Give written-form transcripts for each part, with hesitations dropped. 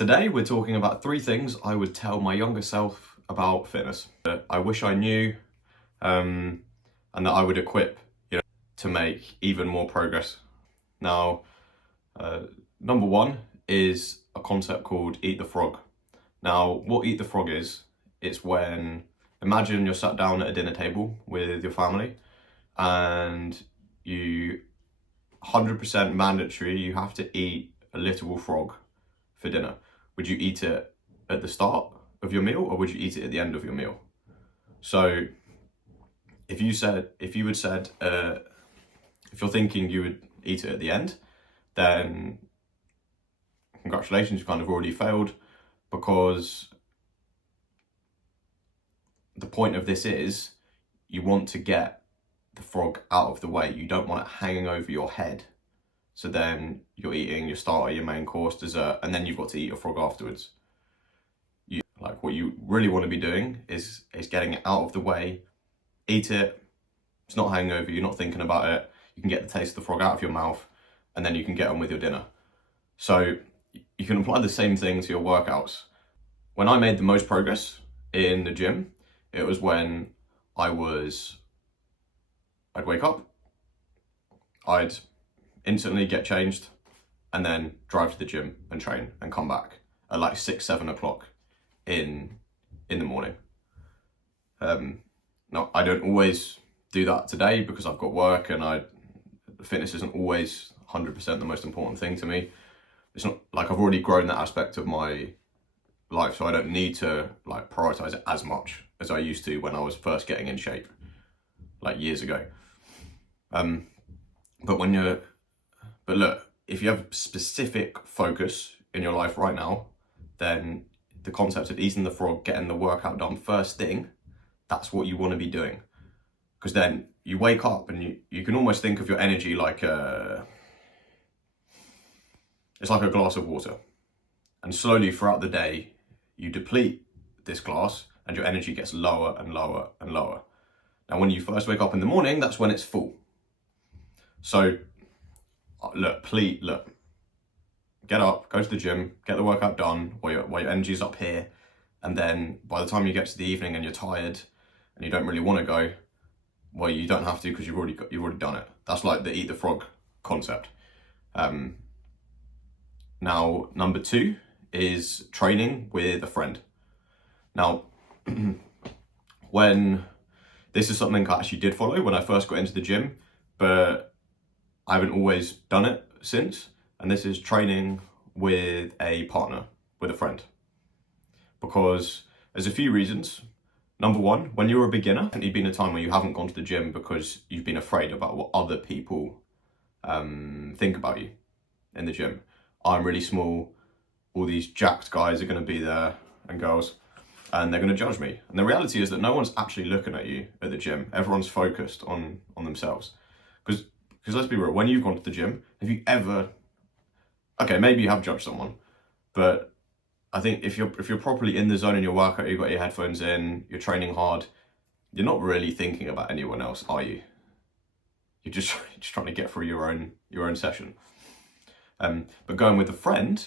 Today we're talking about 3 things I would tell my younger self about fitness. That I wish I knew, and that I would equip, to make even more progress. Now, number 1 is a concept called eat the frog. Now, what eat the frog is, it's when, imagine you're sat down at a dinner table with your family and you 100% mandatory, you have to eat a literal frog for dinner. Would you eat it at the start of your meal or would you eat it at the end of your meal? So if you're thinking you would eat it at the end, then congratulations, you've kind of already failed, because the point of this is you want to get the frog out of the way. You don't want it hanging over your head. So then you're eating your starter, your main course, dessert, and then you've got to eat a frog afterwards. What you really want to be doing is getting it out of the way, eat it, it's not hanging over, you're not thinking about it, you can get the taste of the frog out of your mouth, and then you can get on with your dinner. So you can apply the same thing to your workouts. When I made the most progress in the gym, it was when I'd wake up, I'd instantly get changed, and then drive to the gym and train and come back at like 6-7 o'clock in the morning. Now, I don't always do that today because I've got work and fitness isn't always 100% the most important thing to me. It's not like I've already grown that aspect of my life, so I don't need to prioritize it as much as I used to when I was first getting in shape, years ago. But look, if you have specific focus in your life right now, then the concept of eating the frog, getting the workout done first thing, that's what you want to be doing. Because then you wake up and you can almost think of your energy it's like a glass of water. And slowly throughout the day, you deplete this glass and your energy gets lower and lower and lower. Now, when you first wake up in the morning, that's when it's full. So look, get up, go to the gym, get the workout done while your energy's up here, and then by the time you get to the evening and you're tired and you don't really want to go, well, you don't have to because you've already done it. That's like the eat the frog concept. Now, number 2 is training with a friend. Now, this is something I actually did follow when I first got into the gym, but I haven't always done it since. And this is training with a partner, with a friend. Because there's a few reasons. Number 1, when you're a beginner, and you've been a time where you haven't gone to the gym because you've been afraid about what other people think about you in the gym. I'm really small, all these jacked guys are going to be there, and girls, and they're going to judge me. And the reality is that no one's actually looking at you at the gym. Everyone's focused on themselves. Because let's be real, when you've gone to the gym, have you ever... Okay, maybe you have judged someone, but I think if you're properly in the zone in your workout, you've got your headphones in, you're training hard, you're not really thinking about anyone else, are you? You're just trying to get through your own session. But going with a friend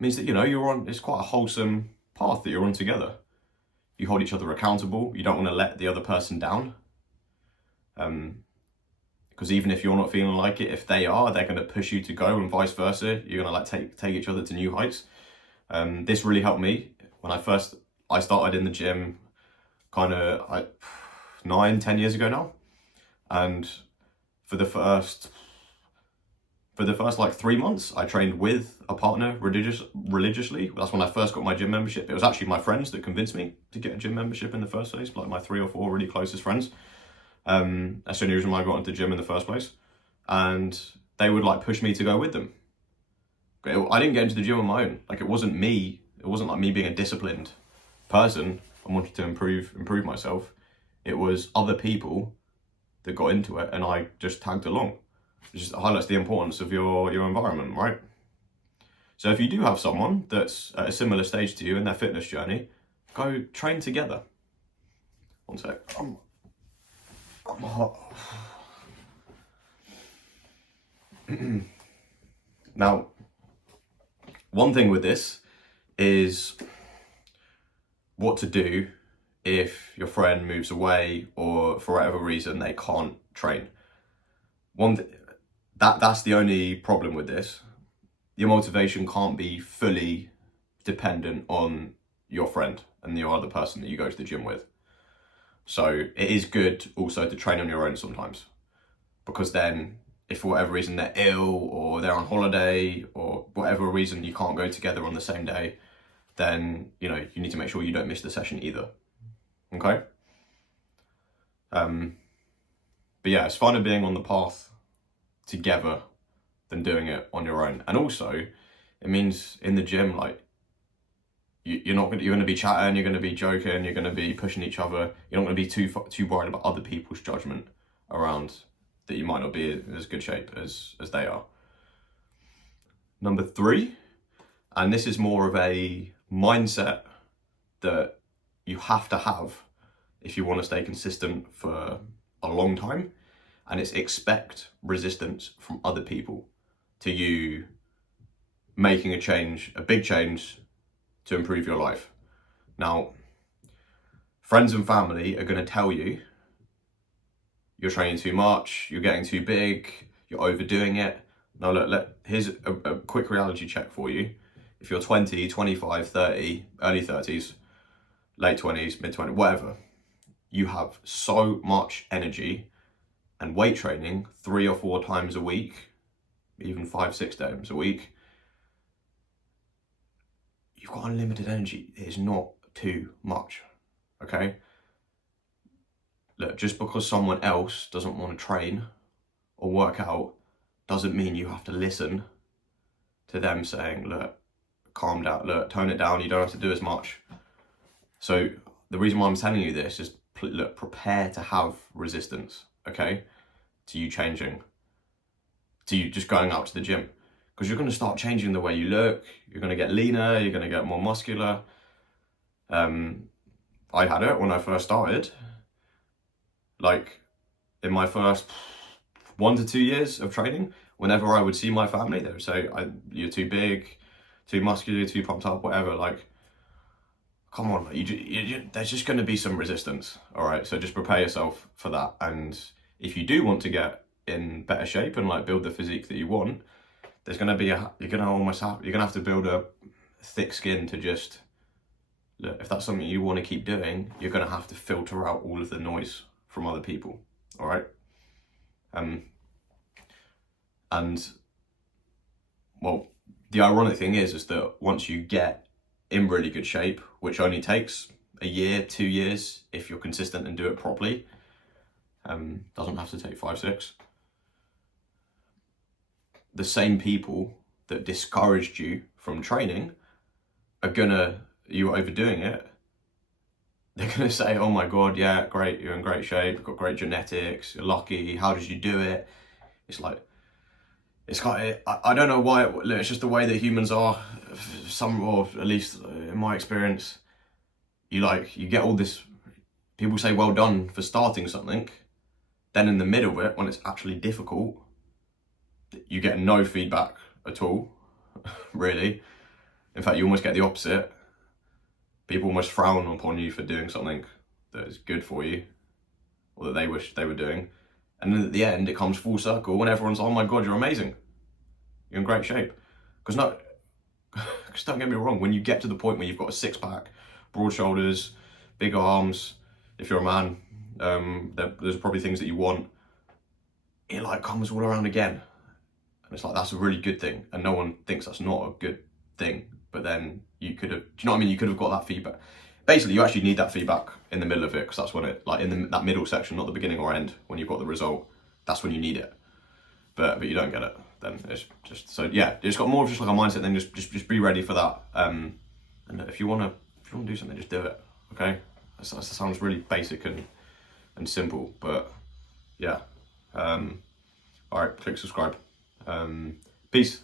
means that it's quite a wholesome path that you're on together. You hold each other accountable. You don't want to let the other person down. Because even if you're not feeling like it, if they are, they're going to push you to go, and vice versa. You're going to take each other to new heights. This really helped me when I started in the gym, 9-10 years ago now, and for the first 3 months, I trained with a partner religiously. That's when I first got my gym membership. It was actually my friends that convinced me to get a gym membership in the first place, like my 3 or 4 really closest friends. That's the only reason why I got into the gym in the first place. And they would push me to go with them. I didn't get into the gym on my own. It wasn't me. It wasn't like me being a disciplined person and wanted to improve myself. It was other people that got into it, and I just tagged along. It just highlights the importance of your environment, right? So if you do have someone that's at a similar stage to you in their fitness journey, go train together. One sec. I'm hot. Now, one thing with this is what to do if your friend moves away or for whatever reason they can't train. That's the only problem with this. Your motivation can't be fully dependent on your friend and the other person that you go to the gym with. So it is good also to train on your own sometimes, because then if for whatever reason they're ill or they're on holiday or whatever reason you can't go together on the same day, then you need to make sure you don't miss the session either. Okay? But yeah, it's finer being on the path together than doing it on your own. And also, it means in the gym, like, you're going to be chatting, you're going to be joking, you're going to be pushing each other. You're not going to be too worried about other people's judgment around that you might not be in as good shape as they are. Number 3, and this is more of a mindset that you have to have if you want to stay consistent for a long time, and it's expect resistance from other people to you making a big change to improve your life. Now, friends and family are going to tell you you're training too much, you're getting too big, you're overdoing it. Now look, here's a quick reality check for you. If you're 20, 25, 30, early 30s, late 20s, mid 20s, whatever, you have so much energy, and weight training 3 or 4 times a week, even 5-6 times a week, you've got unlimited energy. It is not too much, okay? Look, just because someone else doesn't want to train or work out doesn't mean you have to listen to them saying, look, calm down, look, tone it down, you don't have to do as much. So the reason why I'm telling you this is, look, prepare to have resistance, okay, to you changing, to you just going out to the gym. Because you're going to start changing the way you look, you're going to get leaner, you're going to get more muscular. I had it when I first started. Like, in my first 1 to 2 years of training, whenever I would see my family, they would say, you're too big, too muscular, too pumped up, whatever. Like, come on, there's just going to be some resistance, all right? So just prepare yourself for that. And if you do want to get in better shape and like build the physique that you want, there's going to be you're going to have to build a thick skin to just, look, if that's something you want to keep doing, you're going to have to filter out all of the noise from other people, all right? And well, the ironic thing is that once you get in really good shape, which only takes a year, 2 years, if you're consistent and do it properly, doesn't have to take 5, 6. The same people that discouraged you from training you're overdoing it. They're gonna say, oh my God, yeah, great, you're in great shape, you've got great genetics, you're lucky, how did you do it? It's like, I don't know why, it's just the way that humans are, or at least in my experience, you get all this, people say well done for starting something, then in the middle of it, when it's actually difficult, you get no feedback at all, really. In fact, you almost get the opposite. People almost frown upon you for doing something that is good for you, or that they wish they were doing. And then at the end, it comes full circle when everyone's, oh my God, you're amazing. You're in great shape. Because don't get me wrong, when you get to the point where you've got a 6-pack, broad shoulders, big arms, if you're a man, there's probably things that you want, it like comes all around again. And it's like, that's a really good thing. And no one thinks that's not a good thing. But then you could have, do you know what I mean? You could have got that feedback. Basically, you actually need that feedback in the middle of it, because that's when it, like that middle section, not the beginning or end, when you've got the result, that's when you need it. But you don't get it, then it's just, so yeah, it's got more of just like a mindset, then just be ready for that. And if you want to do something, just do it, okay? That sounds really basic and simple, but yeah. All right, click subscribe. Peace.